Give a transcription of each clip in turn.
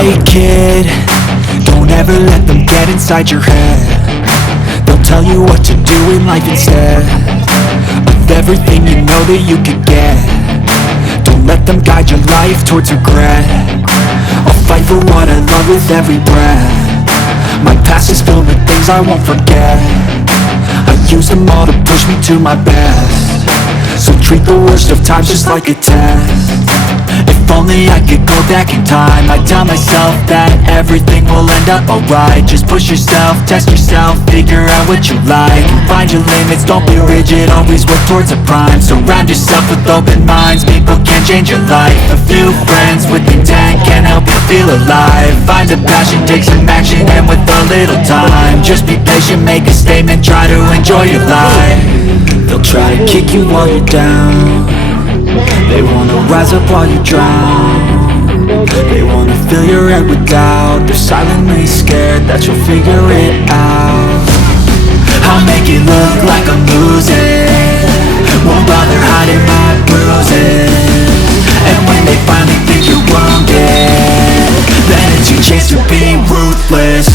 Hey kid, don't ever let them get inside your head. They'll tell you what to do in life instead of everything you know that you could get. Don't let them guide your life towards regret. I'll fight for what I love with every breath. My past is filled with things I won't forget. I use them all to push me to my best. So treat the worst of times just like a test. If only I could go back in time, I'd tell myself that everything will end up alright. Just push yourself, test yourself, figure out what you like, and find your limits, don't be rigid, always work towards a prime. Surround yourself with open minds, people can change your life. A few friends with intent can help you feel alive. Find a passion, take some action, and with a little time, just be patient, make a statement, try to enjoy your life. They'll try to kick you while you're down. They wanna rise up while you drown. They wanna fill your head with doubt. They're silently scared that you'll figure it out. I'll make it look like I'm losing, won't bother hiding my bruises. And when they finally think you're wounded, then it's your chance to be ruthless.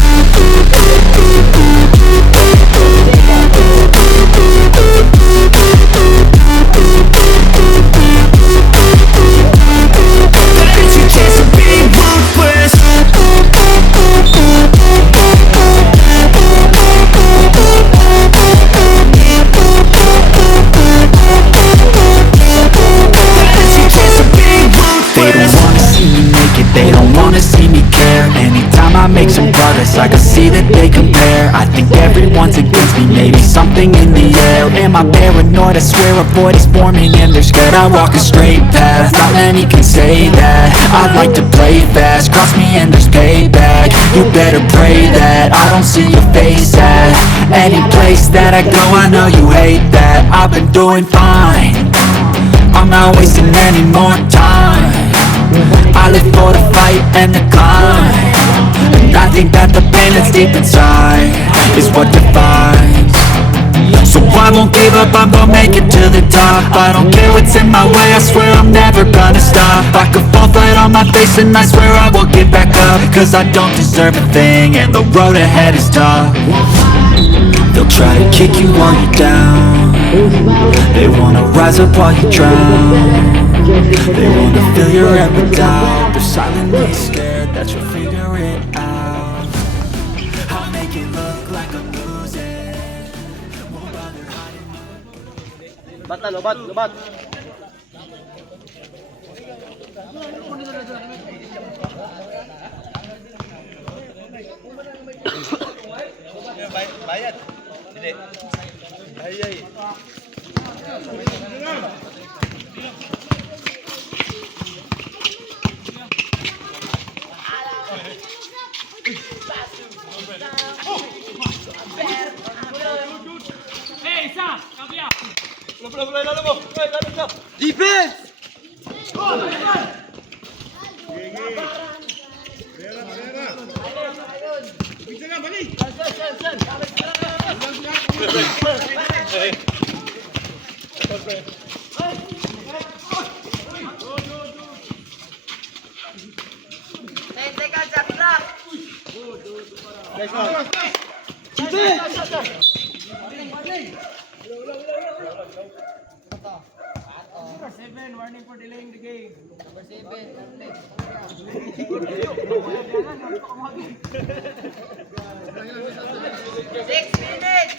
They don't wanna see me care. Anytime I make some progress, I can see that they compare. I think everyone's against me, maybe something in the air. Am I paranoid? I swear a void is forming and they're scared. I walk a straight path, not many can say that. I like to play fast, cross me and there's payback. You better pray that I don't see your face at any place that I go. I know you hate that. I've been doing fine, I'm not wasting any more time. I live for the fight and the climb, and I think that the pain that's deep inside is what defines. So I won't give up, I'm gonna make it to the top. I don't care what's in my way, I swear I'm never gonna stop. I could fall flat on my face and I swear I will get back up, cause I don't deserve a thing and the road ahead is tough. They'll try to kick you while you're down. They wanna rise up while you drown. They wanna fill your head with doubt. They're silently scared that you'll figure it out. I'll make it look like I'm losing, won't bother hiding. Bat na, lobat, lobat. Bayad. Hindi. Ay. Defense! Number 7, warning for delaying the game. Number 7, 6 minutes!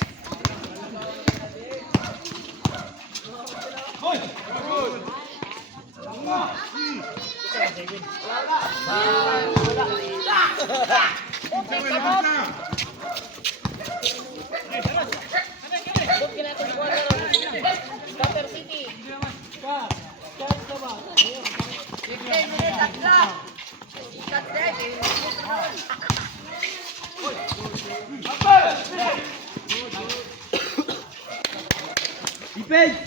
Copper City. 15 minutes at clock! Cut ready! Defense!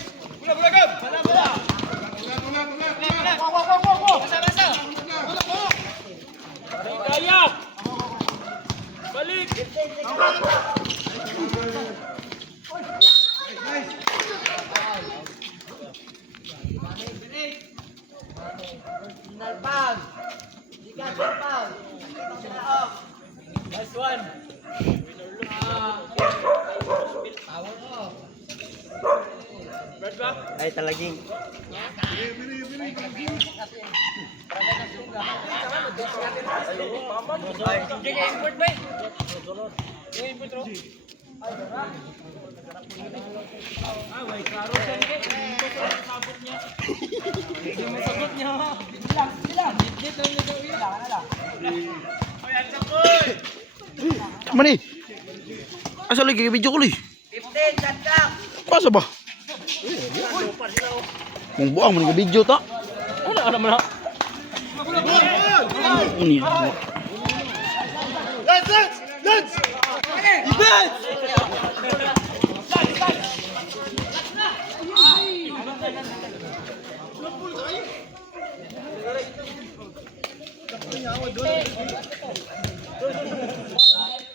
Final foul! Di ka foul! Ay, talaging. Mani. Asa lagi video ko li? 15, shot clock. Pasa ba? Mong buang man video ta. Ano man ha? Uni.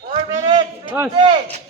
Four minutes. 50.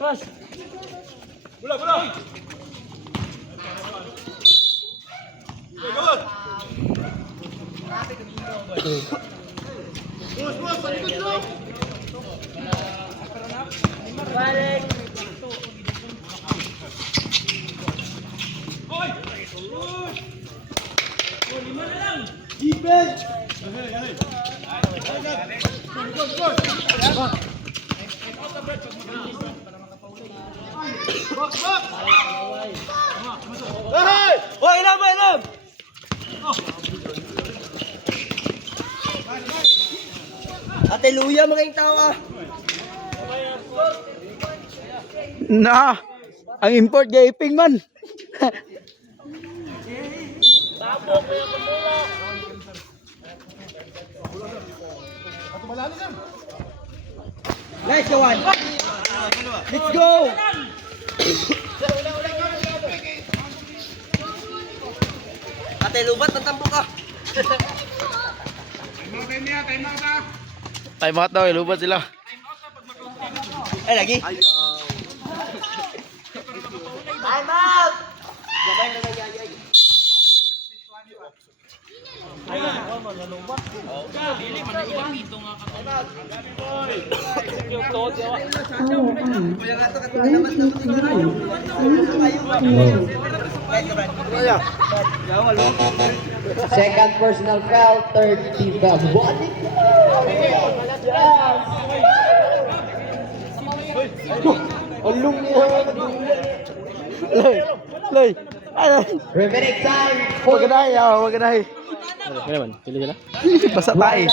Hoy, ilam! Ate Luya, mga yung tao ah. Na. Ang import gaping man. Nice, Johan. Let's go! Ate Lubat, tatampo ka. Time out daw, ilubat sila. Ay, lagi. Time out. Second personal foul, third team foul. What? Lay. Ay. Remaining time, Wag na wag na. Ano naman? Pili sila? Basta tae.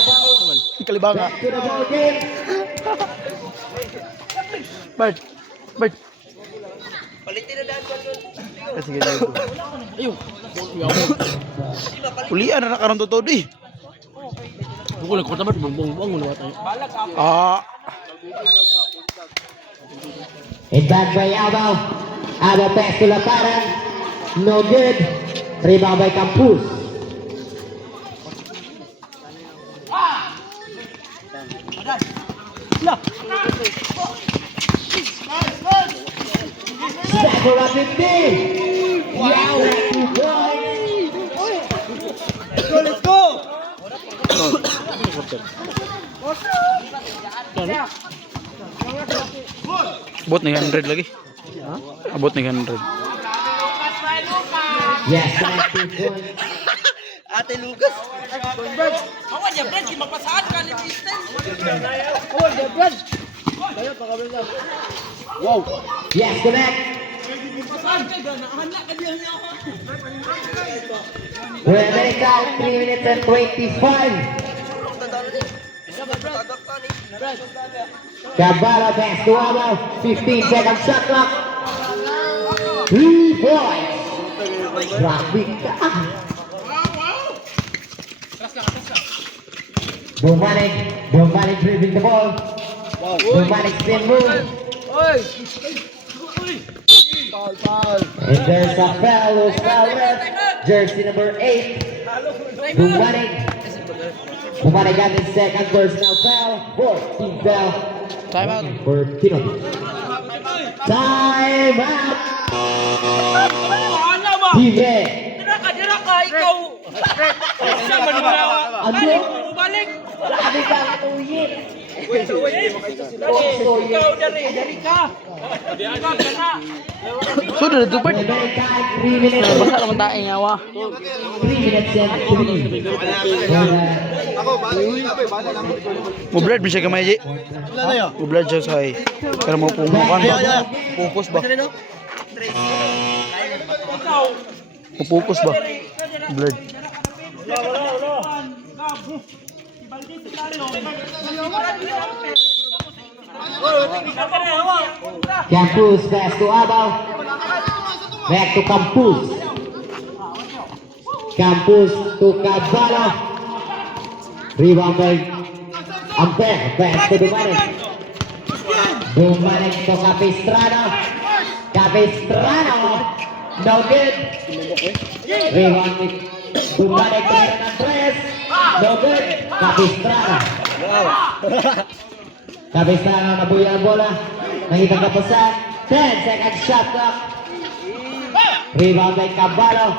Kalibanga. to the ball game. Bert. Bert. Palitin na daan ko yun. Sige na. Ayun. Ulian na nakaroon to di. Buko lang ko tamat bumbong mo tayo. Ah. It's back by Alba. Alba pass to Lataran. No good. Rebound by Campus. Second up in D. Wow, 2 points. Let's go! Abot ni 100 lagi. Abot ni 100. Yes, 2 points. Ate Lucas. Awan niya, Brad. Magpasahan ka ni Kristen. Awan niya, Brad. Yes, connect. Remaining time, 3 minutes and 25. Cabala pass to Alba. 15 seconds shot clock. 3 points. Traffic. Bumalik dribbling the ball. Bumalik spin move. And there's a foul, who's foul left. Jersey number 8. Bumalik got his second personal foul. 14th foul. Time out. For Kino. Time out. Team red. Dira ka, ikaw. Siya manimulawa. Ano? Balik. Grabe kang tuyit. Sudah na tupad. Remaining time 3 minutes. Basa naman tayo ngawa. 3 minutes and 3. Ako, bala namin. Mublad mo siya kamay, Ji. Mublad siya sa ay. Pero mo pumukan ba? Pupus ba? Pupus ba? Blood. Campus pass to Abaw. Back to Campus. Campus to Cabalo. Rebound by Ampere. Pass to Dumanic. Dumanic to Capistrano. Capistrano. No good. Rebound with Dumanic to Andres. No good. Capistrano. Capistrano nabuya ang bola. Nakita kapasan. 10 seconds shot clock. Rebound by Cabalo.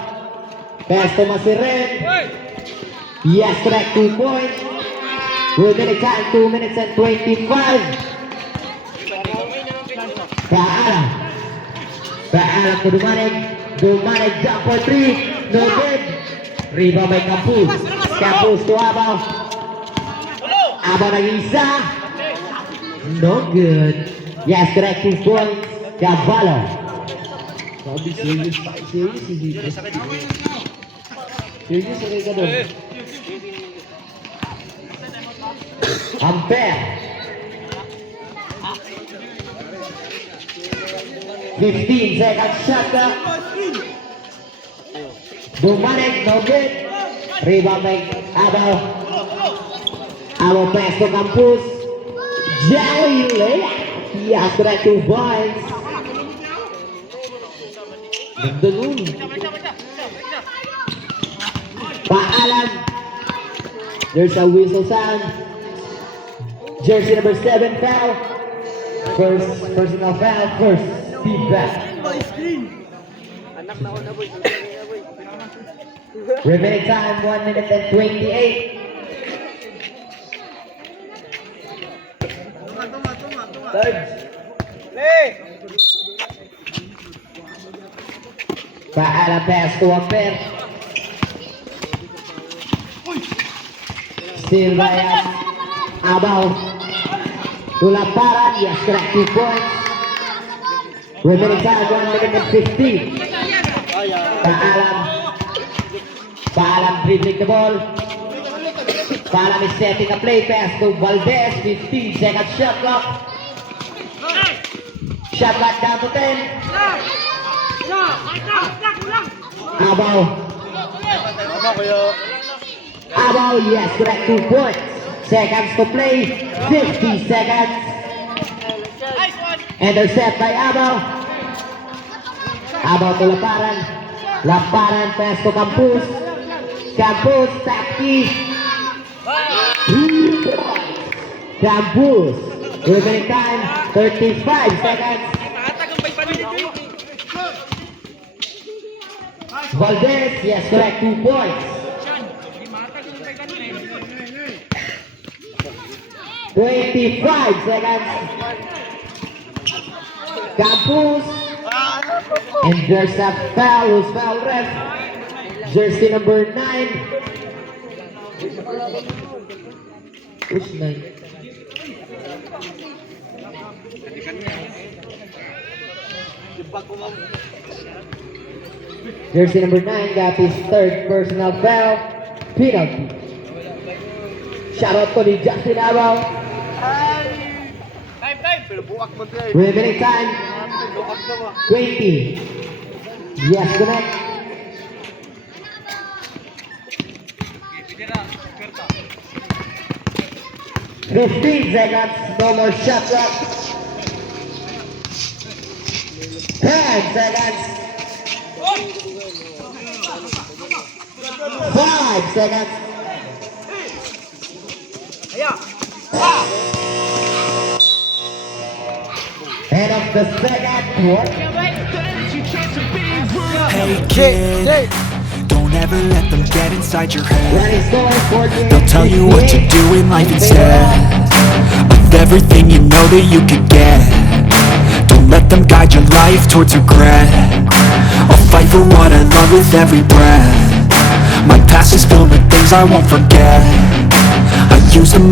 Pass to Masiren. Yes, correct. 2 points. Remaining time 2 minutes and 25. Paalam. Paalam to Dumanic. Dumanic jump for 3. No good. Rebound by Campus. Campus to Abaw. Abaw nag-isa. No good. Yes, correct. 2 points. Cabalo. Sabi serious pa. Serious hindi. Serious na ka doon. Ampere. 15 seconds shot clock. Dumanic, no good. Rebound by Abaw. Abaw pass to Campus. Jelly layup. Yes, correct. 2 points. Gandun. Paalam. There's a whistle sound. Jersey number 7 foul. First personal foul. First feedback. Remaining time 1 minute and 28. Paalam pass to Ampere. Still by Abaw. Tulaparan, yes, correct. 2 points. Remaining time 1 minute and 15. Paalam. Paalam dribbling the ball. Paalam is setting a play pass to Valdez. 15 seconds shot clock. Shot clock down to 10. Abaw. Abaw, yes, correct. 2 points. Seconds to play. 50 seconds. Intercept by Abaw. Abaw to Laparan. Laparan pass to Campus. Campus, Taki. Campus. Remaining time, 35 seconds. Valdez, yes, correct. 2 points. 25 seconds. Campus. And there's a foul. Who's foul ref? Jersey number 9. Who's 9? Jersey number 9 got his third personal foul. Penalty. Shout out to the Justin Abaw. Remaining time 20. Yes, connect. Fifteen seconds, no more shot clock. 10 seconds. 5 seconds. End of the second quarter. Hey kid, don't ever let them get inside your head. Running score for They'll tell you what to do in life instead of everything you know that you could get. Don't let them guide your life towards regret. I'll fight for what I love with every breath. My past is filled with things I won't forget. I use them